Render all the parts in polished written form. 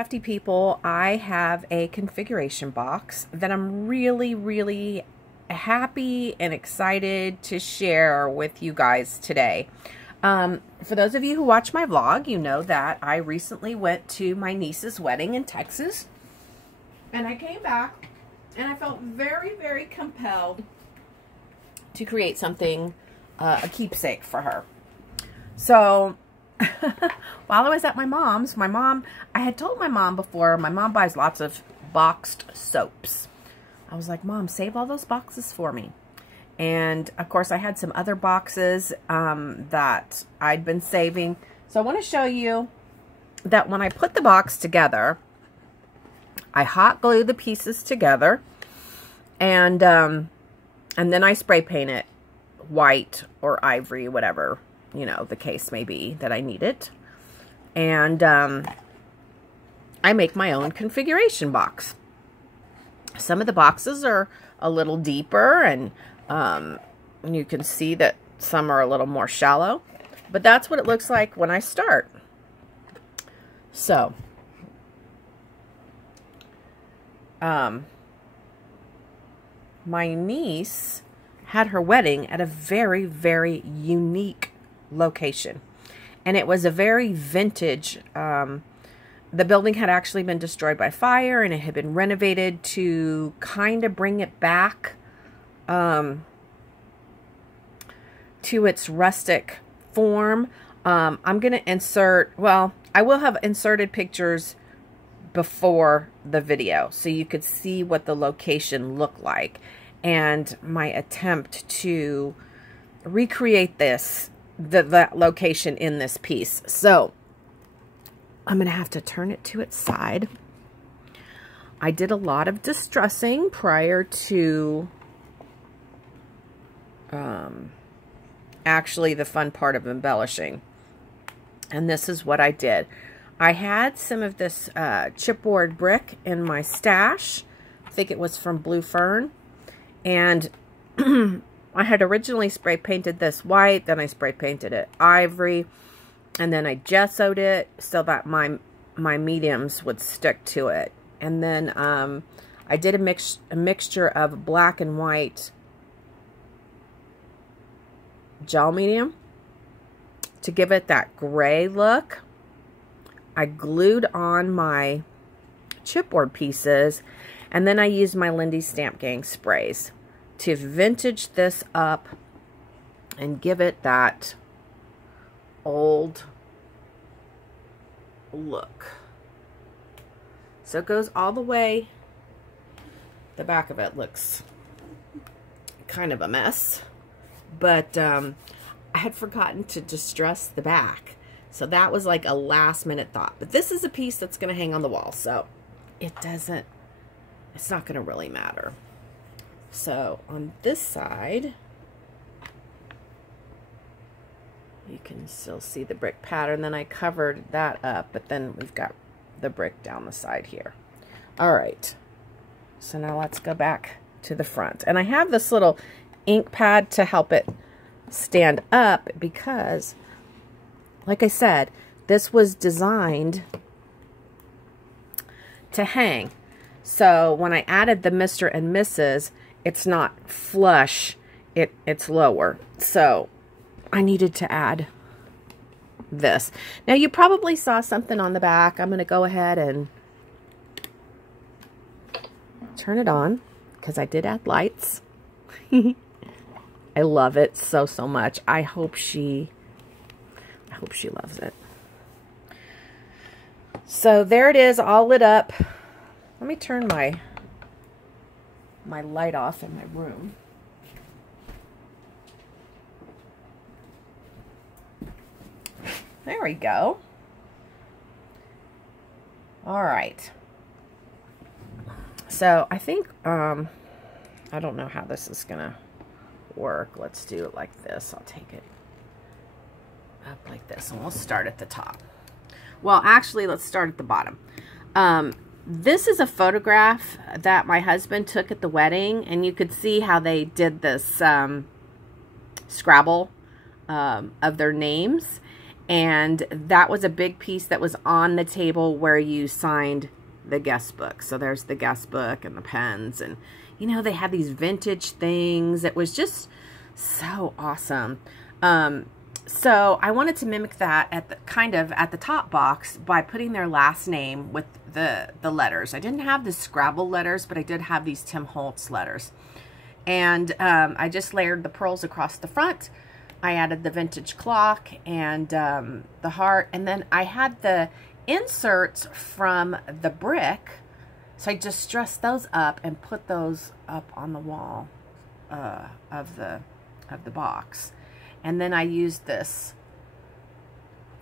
crafty people, I have a configuration box that I'm really happy and excited to share with you guys today. For those of you who watch my vlog, you know that I recently went to my niece's wedding in Texas, and I came back and I felt very compelled to create something, a keepsake for her. So while I was at my mom's, I had told my mom before, my mom buys lots of boxed soaps. I was like, Mom, save all those boxes for me. And of course I had some other boxes that I'd been saving. So I want to show you that when I put the box together, I hot glue the pieces together, and then I spray paint it white or ivory, whatever, you know, the case may be that I need it. And I make my own configuration box. Some of the boxes are a little deeper, and you can see that some are a little more shallow, but that's what it looks like when I start. So, my niece had her wedding at a very unique location, and it was a very vintage. The building had actually been destroyed by fire, and it had been renovated to kind of bring it back to its rustic form. I'm going to insert, well, I will have inserted pictures before the video so you could see what the location looked like, and my attempt to recreate that location in this piece. So I'm going to have to turn it to its side. I did a lot of distressing prior to actually the fun part of embellishing. And this is what I did. I had some of this chipboard brick in my stash. I think it was from Blue Fern. And I had originally spray painted this white, then I spray painted it ivory, and then I gessoed it so that my mediums would stick to it. And then I did a mixture of black and white gel medium to give it that gray look. I glued on my chipboard pieces, and then I used my Lindy Stamp Gang sprays to vintage this up and give it that old look. So it goes all the way. The back of it looks kind of a mess, but I had forgotten to distress the back. So that was like a last minute thought. But this is a piece that's going to hang on the wall, so it's not going to really matter. So on this side, you can still see the brick pattern. Then I covered that up, but then we've got the brick down the side here. All right. So now let's go back to the front. And I have this little ink pad to help it stand up because, like I said, this was designed to hang. So when I added the Mr. and Mrs., it's not flush, it's lower. So I needed to add this. Now you probably saw something on the back. I'm going to go ahead and turn it on because I did add lights. I love it so much. I hope she loves it. So there it is, all lit up. Let me turn my light off in my room. There we go. All right. So I think, I don't know how this is gonna work. Let's do it like this. I'll take it up like this, and we'll start at the top. Well, actually, let's start at the bottom. This is a photograph that my husband took at the wedding, and you could see how they did this Scrabble of their names. And that was a big piece that was on the table where you signed the guest book. So there's the guest book and the pens, and you know, they had these vintage things. It was just so awesome. So I wanted to mimic that at the top box by putting their last name with the letters. I didn't have the Scrabble letters, but I did have these Tim Holtz letters. And I just layered the pearls across the front. I added the vintage clock and the heart, and then I had the inserts from the brick, so I just dressed those up and put those up on the wall of the box. And then I used this,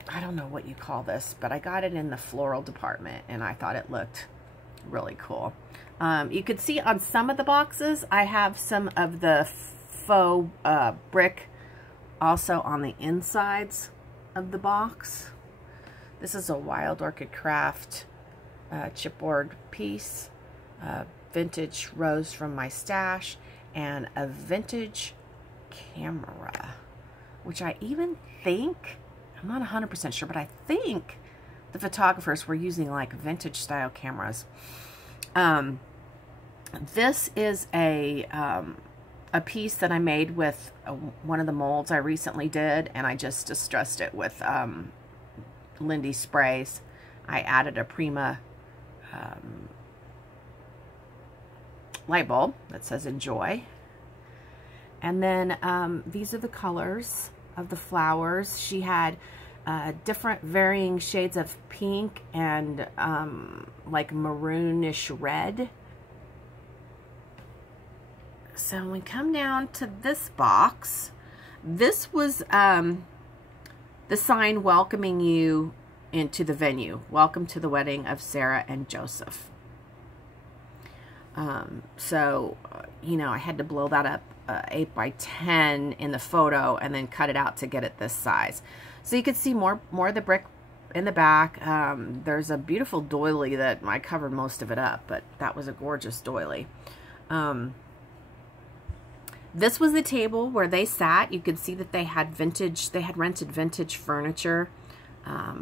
I don't know what you call this, but I got it in the floral department, and I thought it looked really cool. You could see on some of the boxes I have some of the faux brick also on the insides of the box. This is a Wild Orchid Craft chipboard piece, vintage rose from my stash, and a vintage camera, which I even think, I'm not 100% sure, but I think the photographers were using like vintage style cameras. This is a piece that I made with one of the molds I recently did, and I just distressed it with Lindy sprays. I added a Prima light bulb that says enjoy. And then these are the colors of the flowers. She had different varying shades of pink and like maroonish red. So when we come down to this box, this was the sign welcoming you into the venue. Welcome to the wedding of Sarah and Joseph. So, you know, I had to blow that up 8 by 10 in the photo and then cut it out to get it this size. So you could see more of the brick in the back. There's a beautiful doily that I covered most of it up, but that was a gorgeous doily. This was the table where they sat. You could see that they had rented vintage furniture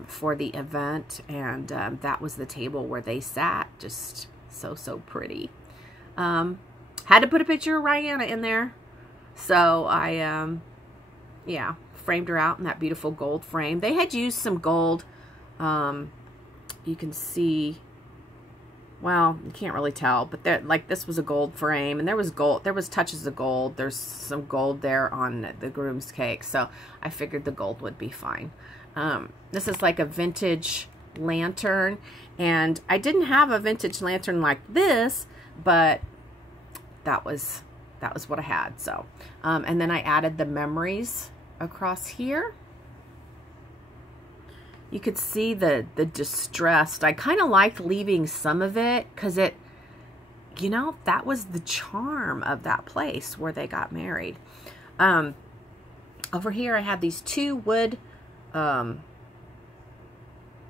for the event, and that was the table where they sat. Just so pretty. Had to put a picture of Rihanna in there, so I yeah, framed her out in that beautiful gold frame. They had used some gold. You can see, well, you can't really tell, but like this was a gold frame, and there was gold. There was touches of gold. There's some gold there on the groom's cake, so I figured the gold would be fine. This is like a vintage lantern, and I didn't have a vintage lantern like this, but that was what I had. So, and then I added the memories across here. You could see the distressed. I kind of liked leaving some of it because it, you know, that was the charm of that place where they got married. Over here I had these 2 wood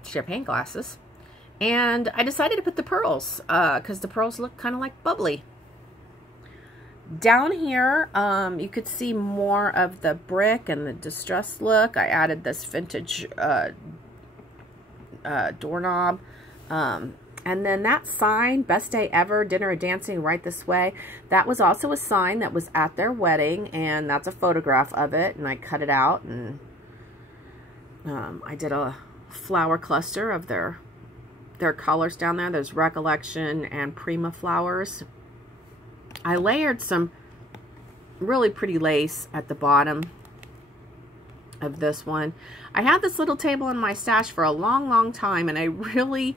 champagne glasses, and I decided to put the pearls because the pearls look kind of like bubbly. Down here, you could see more of the brick and the distressed look. I added this vintage doorknob. And then that sign, Best Day Ever, Dinner or Dancing Right This Way, that was also a sign that was at their wedding, and that's a photograph of it, and I cut it out, and I did a flower cluster of their colors down there. There's Recollection and Prima flowers. I layered some really pretty lace at the bottom of this one. I had this little table in my stash for a long time, and I really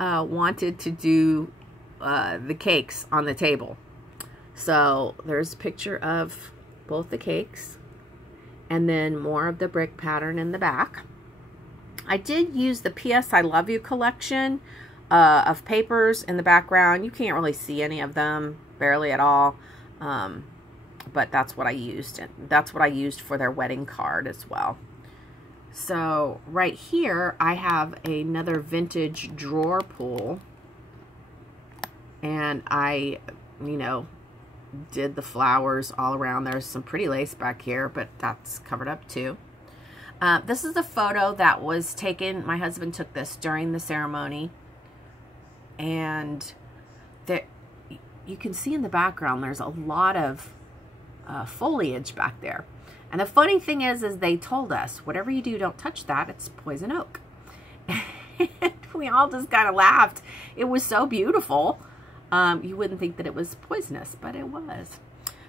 wanted to do the cakes on the table. So there's a picture of both the cakes, and then more of the brick pattern in the back. I did use the P.S. I Love You collection of papers in the background. You can't really see any of them, barely at all, but that's what I used. That's what I used for their wedding card as well. So right here I have another vintage drawer pull, and I, you know, did the flowers all around. There's some pretty lace back here, but that's covered up too. This is the photo that was taken. My husband took this during the ceremony. And there, you can see in the background, there's a lot of foliage back there. And the funny thing is they told us, whatever you do, don't touch that. It's poison oak. And we all just kind of laughed. It was so beautiful. You wouldn't think that it was poisonous, but it was.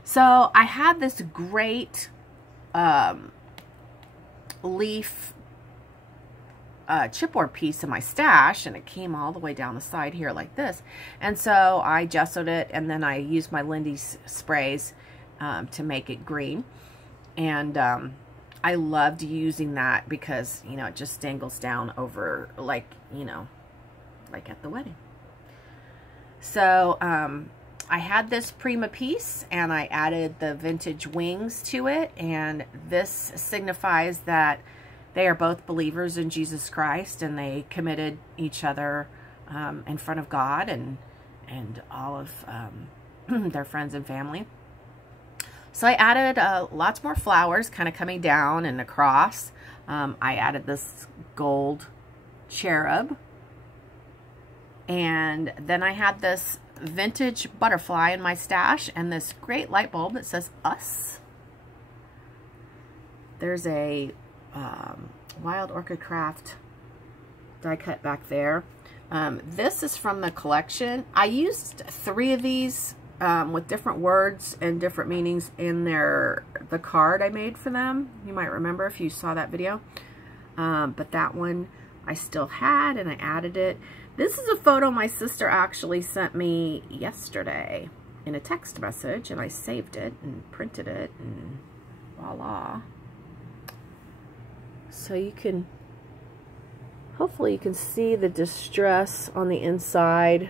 So I had this great leaf chipboard piece in my stash, and it came all the way down the side here like this. And so I gessoed it, and then I used my Lindy's sprays to make it green. And I loved using that because, you know, it just dangles down over, like, you know, like at the wedding. So I had this Prima piece, and I added the vintage wings to it, and this signifies that they are both believers in Jesus Christ, and they committed each other in front of God and all of their friends and family. So I added lots more flowers kind of coming down and across. I added this gold cherub. And then I had this vintage butterfly in my stash and this great light bulb that says us. There's a Wild Orchid Craft die cut back there. This is from the collection. I used 3 of these with different words and different meanings in the card I made for them. You might remember if you saw that video. But that one I still had, and I added it. This is a photo my sister actually sent me yesterday in a text message, and I saved it and printed it, and voila. So you can, hopefully you can see the distress on the inside.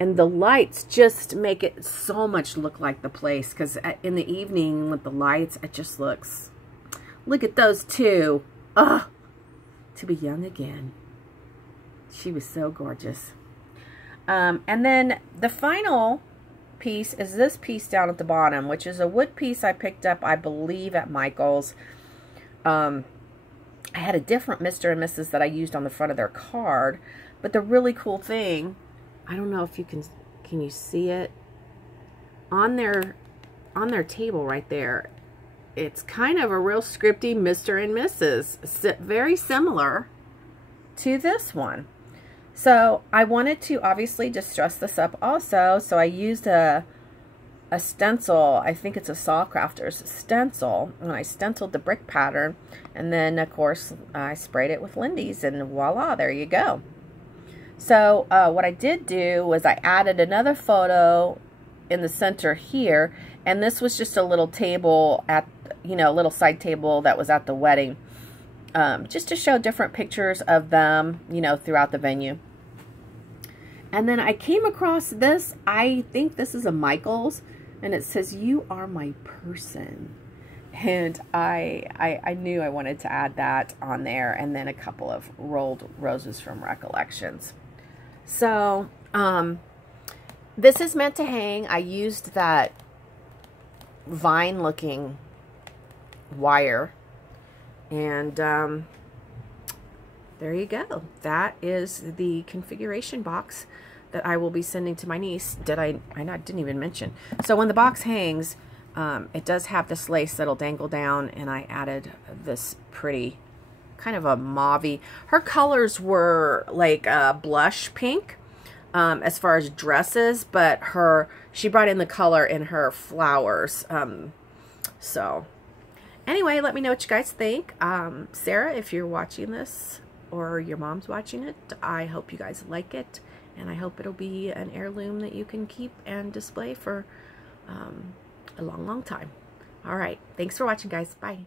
And the lights just make it so much look like the place, because in the evening with the lights, it just looks, look at those two. Ugh, to be young again. She was so gorgeous. And then the final piece is this piece down at the bottom, which is a wood piece I picked up, I believe, at Michael's. I had a different Mr. and Mrs. that I used on the front of their card, but the really cool thing, I don't know if you can you see it? On their table right there, it's kind of a real scripty Mr. and Mrs. Very similar to this one. So I wanted to obviously just dress this up also, so I used a stencil. I think it's a Saw Crafters stencil, and I stenciled the brick pattern, and then of course I sprayed it with Lindy's, and voila, there you go. So what I did do was I added another photo in the center here, and this was just a little table at, you know, a little side table that was at the wedding, just to show different pictures of them, you know, throughout the venue. And then I came across this. I think this is a Michael's, and it says, "You are my person." And I knew I wanted to add that on there, and then a couple of rolled roses from Recollections. So this is meant to hang. I used that vine looking wire, and there you go. That is the configuration box that I will be sending to my niece. I didn't even mention. So when the box hangs, it does have this lace that'll dangle down, and I added this pretty kind of a mauve-y. Her colors were like blush pink as far as dresses, but she brought in the color in her flowers. So anyway, let me know what you guys think. Sarah, if you're watching this, or your mom's watching it, I hope you guys like it, and I hope it'll be an heirloom that you can keep and display for a long, long time. All right. Thanks for watching, guys. Bye.